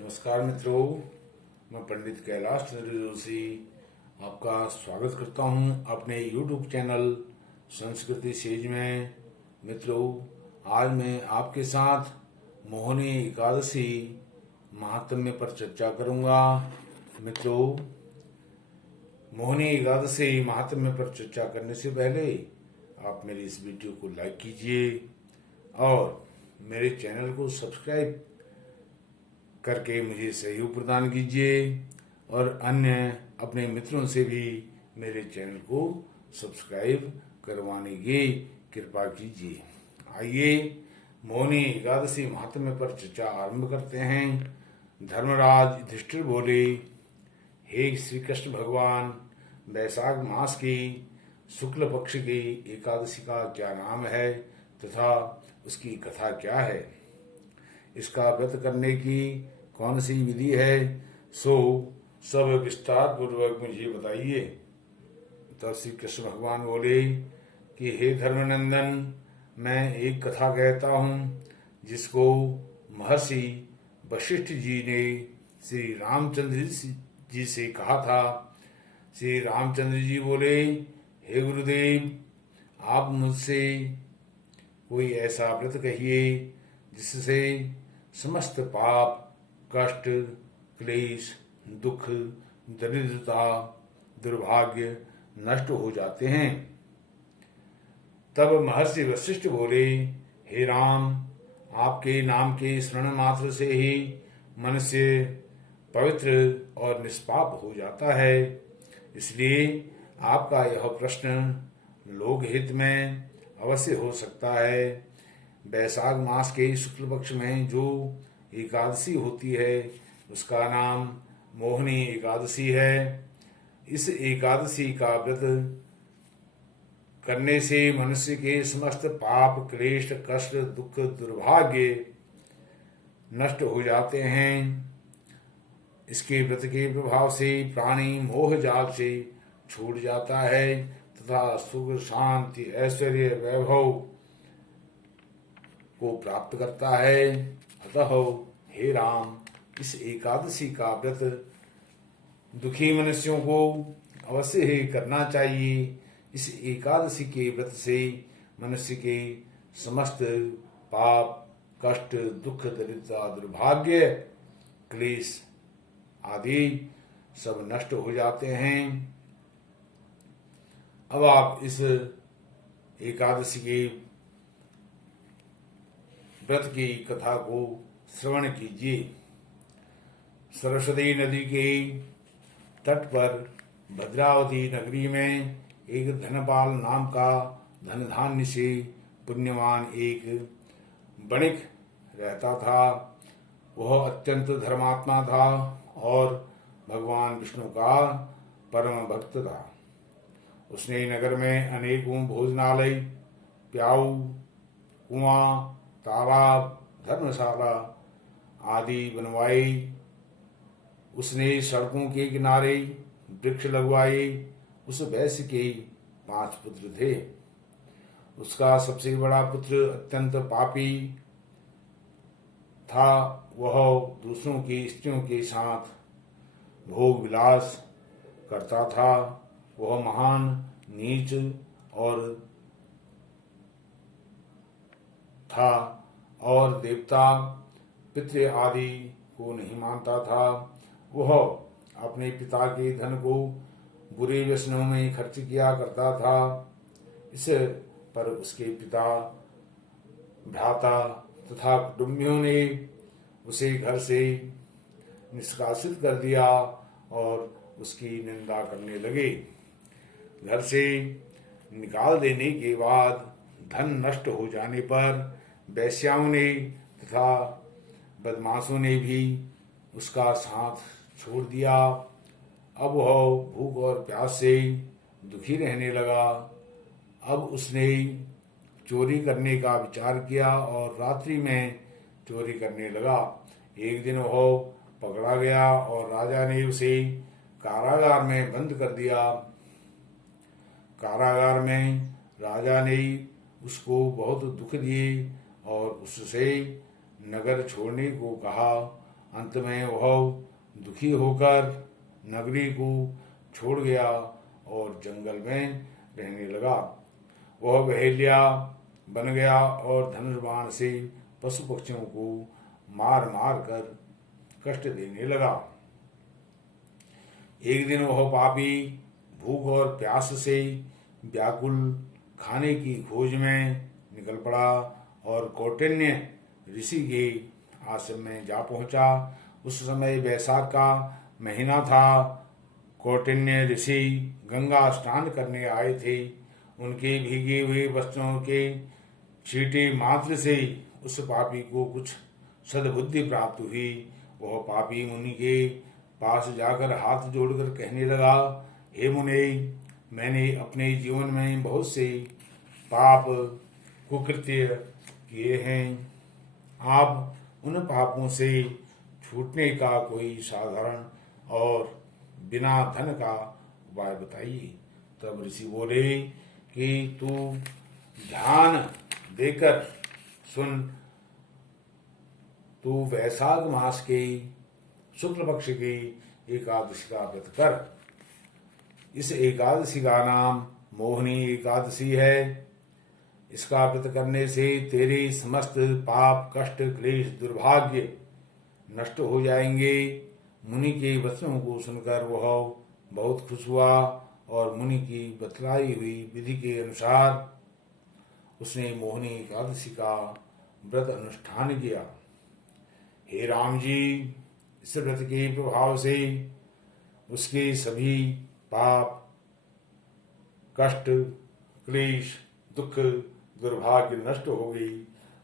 नमस्कार मित्रों, मैं पंडित कैलाश चंद्र जोशी आपका स्वागत करता हूं अपने YouTube चैनल संस्कृति सेज में। मित्रों, आज मैं आपके साथ मोहिनी एकादशी महात्म्य पर चर्चा करूंगा। मित्रों, मोहिनी एकादशी महात्म्य पर चर्चा करने से पहले आप मेरी इस वीडियो को लाइक कीजिए और मेरे चैनल को सब्सक्राइब करके मुझे सहयोग प्रदान कीजिए और अन्य अपने मित्रों से भी मेरे चैनल को सब्सक्राइब करवाने की कृपा कीजिए। आइए मोहिनी एकादशी महात्म्य पर चर्चा आरंभ करते हैं। धर्मराज युधिष्ठिर बोले, हे श्री कृष्ण भगवान, वैशाख मास की शुक्ल पक्ष की एकादशी का क्या नाम है तथा उसकी कथा क्या है? इसका व्रत करने की कौन सी विधि है, सो सब विस्तार पूर्वक मुझे बताइए। तब श्री कृष्ण भगवान बोले कि हे धर्मनंदन, मैं एक कथा कहता हूँ जिसको महर्षि वशिष्ठ जी ने श्री रामचंद्र जी से कहा था। श्री रामचंद्र जी बोले, हे गुरुदेव, आप मुझसे कोई ऐसा व्रत कहिए जिससे समस्त पाप, कष्ट, क्लेश, दुख, दरिद्रता, दुर्भाग्य नष्ट हो जाते हैं। तब महर्षि वशिष्ठ बोले, हे राम, आपके नाम के स्मरण मात्र से ही मनुष्य पवित्र और निष्पाप हो जाता है। इसलिए आपका यह प्रश्न लोकहित में अवश्य हो सकता है। वैशाख मास के शुक्ल पक्ष में जो एकादशी होती है उसका नाम मोहिनी एकादशी है। इस एकादशी का व्रत करने से मनुष्य के समस्त पाप, क्लेश, कष्ट, दुख, दुर्भाग्य नष्ट हो जाते हैं। इसके व्रत के प्रभाव से प्राणी मोह जाल से छूट जाता है तथा सुख, शांति, ऐश्वर्य, वैभव को प्राप्त करता है। अतः हे राम, इस एकादशी का व्रत दुखी मनुष्यों को अवश्य ही करना चाहिए। इस एकादशी के व्रत से मनुष्य के समस्त पाप, कष्ट, दुख, दरिद्रता, दुर्भाग्य, क्लेश आदि सब नष्ट हो जाते हैं। अब आप इस एकादशी के व्रत की कथा को श्रवण कीजिए। सरस्वती नदी के तट पर भद्रावती नगरी में एक धनपाल नाम का धन धान्य से पुण्यवान एक वणिक रहता था। वह अत्यंत धर्मात्मा था और भगवान विष्णु का परम भक्त था। उसने नगर में अनेकों भोजनालय, प्याऊ, कुआं, तालाब, धर्मशाला आदि बनवाए। उसने सड़कों के किनारे वृक्ष लगवाए। उस वैश्य के 5 पुत्र थे। उसका सबसे बड़ा पुत्र अत्यंत पापी था। वह दूसरों की स्त्रियों के साथ भोग विलास करता था। वह महान नीच और था और देवता, पितृ आदि को नहीं मानता था। वह अपने पिता के धन को बुरे व्यसनों में खर्च किया करता था। इस पर उसके पिता, भ्राता तथा कुटुंबियों ने उसे घर से निष्कासित कर दिया और उसकी निंदा करने लगे। घर से निकाल देने के बाद धन नष्ट हो जाने पर वेश्याओं ने तथा बदमाशों ने भी उसका साथ छोड़ दिया। अब वह भूख और प्यास से दुखी रहने लगा। अब उसने चोरी करने का विचार किया और रात्रि में चोरी करने लगा। एक दिन वह पकड़ा गया और राजा ने उसे कारागार में बंद कर दिया। कारागार में राजा ने उसको बहुत दुख दिए और उससे नगर छोड़ने को कहा अंत में वह दुखी होकर नगरी को छोड़ गया और जंगल में रहने लगा। वह बहेलिया बन गया और धनुष बाण से पशु पक्षियों को मार मार कर कष्ट देने लगा। एक दिन वह पापी भूख और प्यास से व्याकुल खाने की खोज में निकल पड़ा और कौटिन्य ऋषि के आश्रम में जा पहुंचा। उस समय वैशाख का महीना था। कौटिन्य ऋषि गंगा स्नान करने आए थे। उनके भीगे हुए वस्त्रों के छींटे मात्र से उस पापी को कुछ सद्बुद्धि प्राप्त हुई। वह पापी मुनि के पास जाकर हाथ जोड़कर कहने लगा, हे मुने, मैंने अपने जीवन में बहुत से पाप कुकृत्य किए हैं। आप उन पापों से छूटने का कोई साधारण और बिना धन का उपाय बताइए। तब ऋषि बोले कि तू ध्यान देकर सुन। तू वैशाख मास के शुक्ल पक्ष की एकादशी का व्रत कर। इस एकादशी का नाम मोहिनी एकादशी है। इसका व्रत करने से तेरे समस्त पाप कष्ट क्लेश दुर्भाग्य नष्ट हो जाएंगे। मुनि के वचनों को सुनकर वह बहुत खुश हुआ और मुनि की बतलाई हुई विधि के अनुसार उसने मोहिनी एकादशी का व्रत अनुष्ठान किया। हे राम जी, इस व्रत के प्रभाव से उसके सभी पाप कष्ट क्लेश दुख दुर्भाग्य नष्ट हो गई।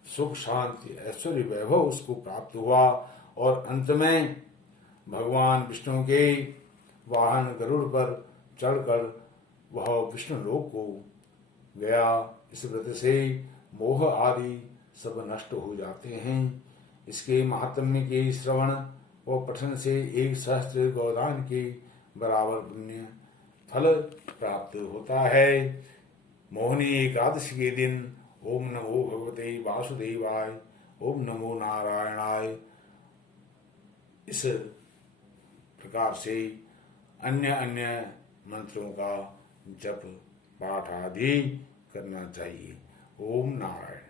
सुख शांति ऐश्वर्य वैभव उसको प्राप्त हुआ और अंत में भगवान विष्णु के वाहन गरुड़ पर चढ़कर वह विष्णु लोक को गया। इस व्रत से मोह आदि सब नष्ट हो जाते हैं। इसके महात्म्य के श्रवण व पठन से 1 सहस्त्र गोदान के बराबर पुण्य फल प्राप्त होता है। मोहिनी एकादशी के दिन ओम नमो भगवते वासुदेवाय, ओम नमो नारायणाय, इस प्रकार से अन्य अन्य मंत्रों का जप पाठ आदि करना चाहिए। ओम नारायण।